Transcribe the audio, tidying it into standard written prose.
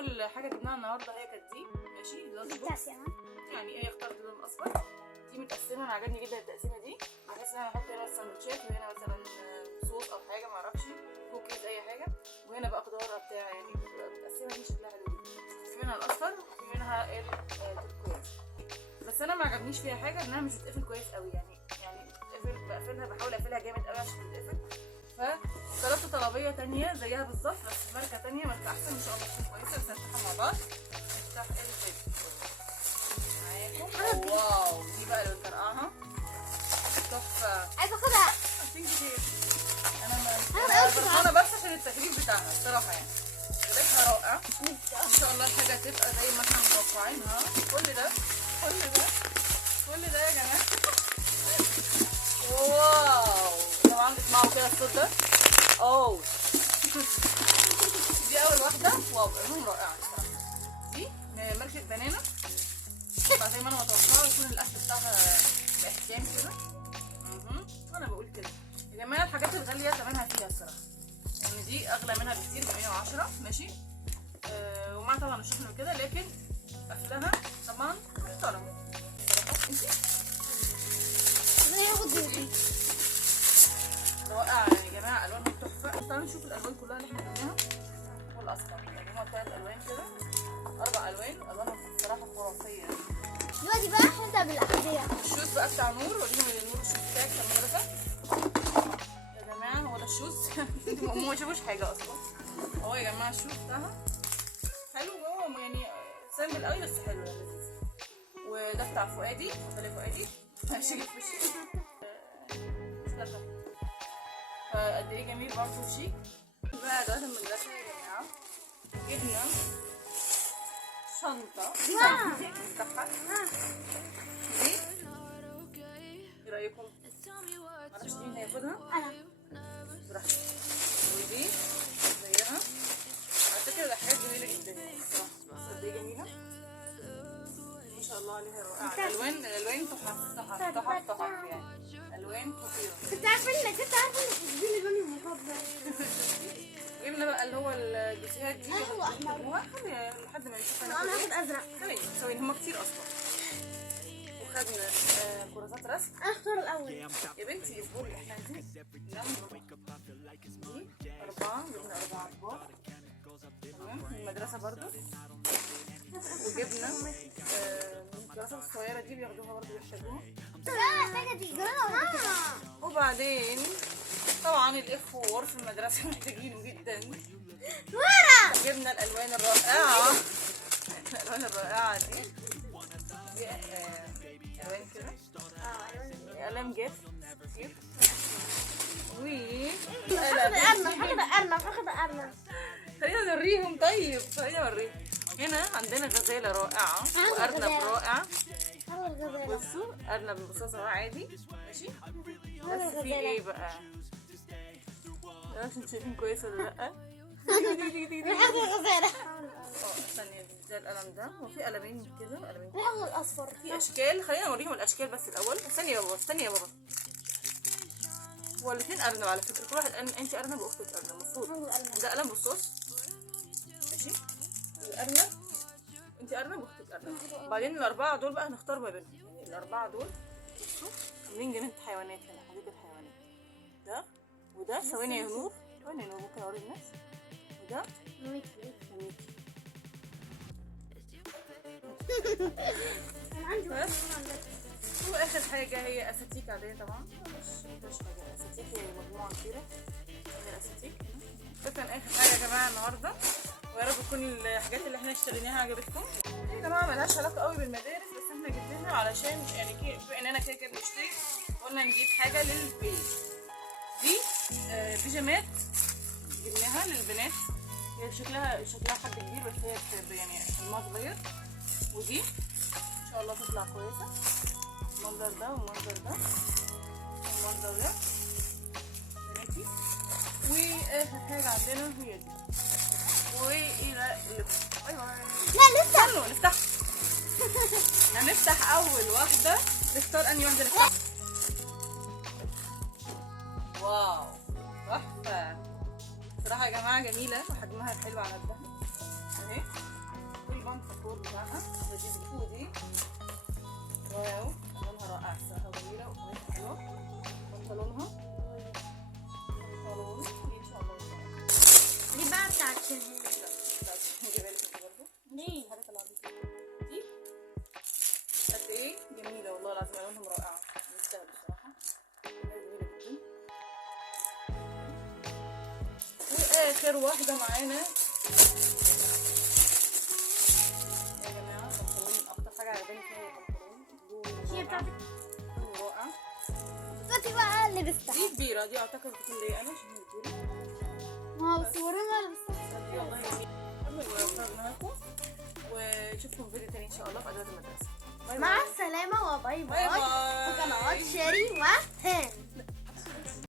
اول حاجه جبناها النهارده هي كانت دي، ماشي، لانش يعني ايه، اخترت اللون الاصفر. دي متقسمه، انا عجبني جدا التقسيمه دي، بحيث ان انا احط هنا السندوتشات وهنا مثلا صوص او حاجه معرفش، كوكيز، اي حاجه، وهنا بقى خضار بتاع، يعني التقسيمه دي شكلها حلو جدا. في منها الاصفر وفي منها التركواز، بس انا ما عجبنيش فيها حاجه انها مش بتقفل كويس قوي، يعني بتقفل، بقفلها، بحاول اقفلها جامد قوي عشان تتقفل. فطلبت طلبيه تانية زيها بالظبط بس ماركه تانية، ماركه احسن ان شاء الله تكون كويسه، بس هنفتحها مع بعض. نفتح معاكم. واو، دي بقى اللي بنطرقعها تحفه. عايزه اخدها. انا فرحانه بس عشان التغليف بتاعها الصراحه، يعني تغليفها رائع ان شاء الله. الحاجه هتبقى زي ما احنا متوقعينها. كل ده يا جماعه. واو، طبعا تسمعوا كده الصوت ده. اوه دي اول واحده. واو، لونهم رائع الصراحه. دي ماركه بنانا، زي ما انا متوقعه يكون الاكل بتاعها باحكام كده. انا بقول كده يا جماعه، الحاجات الغاليه ثمنها فيها الصراحه، يعني دي اغلى منها بكتير، ب 110 ماشي. ومع طبعا الشحن وكده، لكن قفلها طبعا محترم. رائعه يعني يا جماعه، الوانها تحفه. تعالوا نشوف الالوان كلها اللي احنا جبناها. والاصفر يعني هما 3 الوان كده، 4 الوان، الوانهم بصراحه خرافيه. دلوقتي بقى هنبدا بالاحذيه. الشوز بقى بتاع نور، وريهم للنور الشوز بتاعك في المدرسه يا جماعه. هو ده الشوز. هم ما شافوش حاجه اصلا. هو يا جماعه الشوز بتاعها حلو، هو يعني سامبل قوي بس حلو لذيذ. وده بتاع فؤادي، اتفضلي يا فؤادي. ماشي في وشي. قد ايه جميل برضه وشيك. بقى ادوات المدرسه يا جماعه، جبنا شنطه نفتحها. دي ايه رايكم؟ معرفش مين هياخدها. انا براحتك. ودي زيها على فكره، الحاجات جميله جدا الصراحه. قد ايه جميله ما شاء الله عليها، رائعه. الالوان تحف يعني، الوان خطيره. كنت عارفه انك بتديني لوني المفضل. جبنا بقى اللي هو الجزيهات دي، هو احمر لحد ما نشوف. انا هاخد ازرق. ثواني هما كتير اصلا. وخدنا كراسات رسم. اختار الاول يا بنتي اصبري، احنا عايزين دي 4. جبنا 4 اطباق تمام من المدرسه برضو. وجبنا الكراسات الصغيره دي بياخدوها برضو، بيحتاجوها. وبعدين طبعا الاف وور في المدرسه محتاجينه جدا. جبنا الالوان الرائعه. الالوان الرائعه دي الوان كده، قلم جاف كتير. هاخد ارنب. خلينا نوريهم. طيب خلينا نوريهم. هنا عندنا غزاله رائعه وارنب رائع. بصوا، ارنب رصاص اهو عادي ماشي. بس في ايه بقى؟ انتوا شايفين كويس ولا لا؟ ثانية، زي القلم ده. هو في قلمين كده، قلمين الاصفر في اشكال. خلينا نوريهم الاشكال بس الاول. استني يا بابا، استني يا بابا. هو الاثنين ارنب على فكره، كل واحد انت ارنب واختك ارنب المفروض. ده قلم رصاص ماشي، الارنب انت ارنب واختك ارنب. بعدين الاربعه دول بقى هنختار ما بينهم، يعني الاربعه دول بصوا عاملين جنينه حيوانات هنا، حديقه حيوانات. ده وده. ثواني يا نور، ثواني يا نور، ممكن اوري الناس. وده ميكي. واخر حاجه هي اساتيك عاديه طبعا، مش حاجه. اساتيك هي مجموعه كبيره من الاساتيك. ده كان اخر حاجه يا جماعه النهارده، ويا رب تكون الحاجات اللي احنا اشتريناها عجبتكم. يا جماعه ملهاش علاقه قوي بالمدارس، بس احنا جبناها علشان يعني بما اننا كده بنشتري، قلنا نجيب حاجه للبيت. دي بيجامات جبناها للبنات، هي شكلها حد كبير بس هي يعني حجمها صغير. ودي ان شاء الله تطلع كويسه. المنظر ده والمنظر ده والمنظر ده بناتي. واخر حاجه عندنا هي دي. والى ايوه لا لسه. استنوا نفتح. هنفتح اول واحده. نختار انهي واحده نفتح. واو تحفه صراحه يا جماعه، جميله وحجمها حلو على الدهن اهي. الديكور بتاعها لذيذ جدا. ودي واو لونها رائع، الصراحه جميله وقماشها حلوه. بنطلونها بنطلون ان شاء الله. دي بقى بتاعت شهر. لا بتاعت هجيبها لك انت برضه. ليه؟ حاجه طلعت دي قد ايه جميله والله العظيم، الوانهم رائعه يستاهلوا الصراحه. جميله جدا. واخر واحده معانا يا جماعه بنطلون، اكتر حاجه عجباني فيها البنطلون. هي بتاعتك. لونه رائع. دلوقتي بقى لبستها. دي كبيره، دي اعتقد تكون ليا انا عشان هي كبيره. ما هو صورنا لبستها. دي والله جميله. وفرجناها لكم وشوفكم فيديو تاني ان شاء الله في ادوات المدرسه. باي مع باي. السلامة وباي باي باي. باي. وقنوات شيري و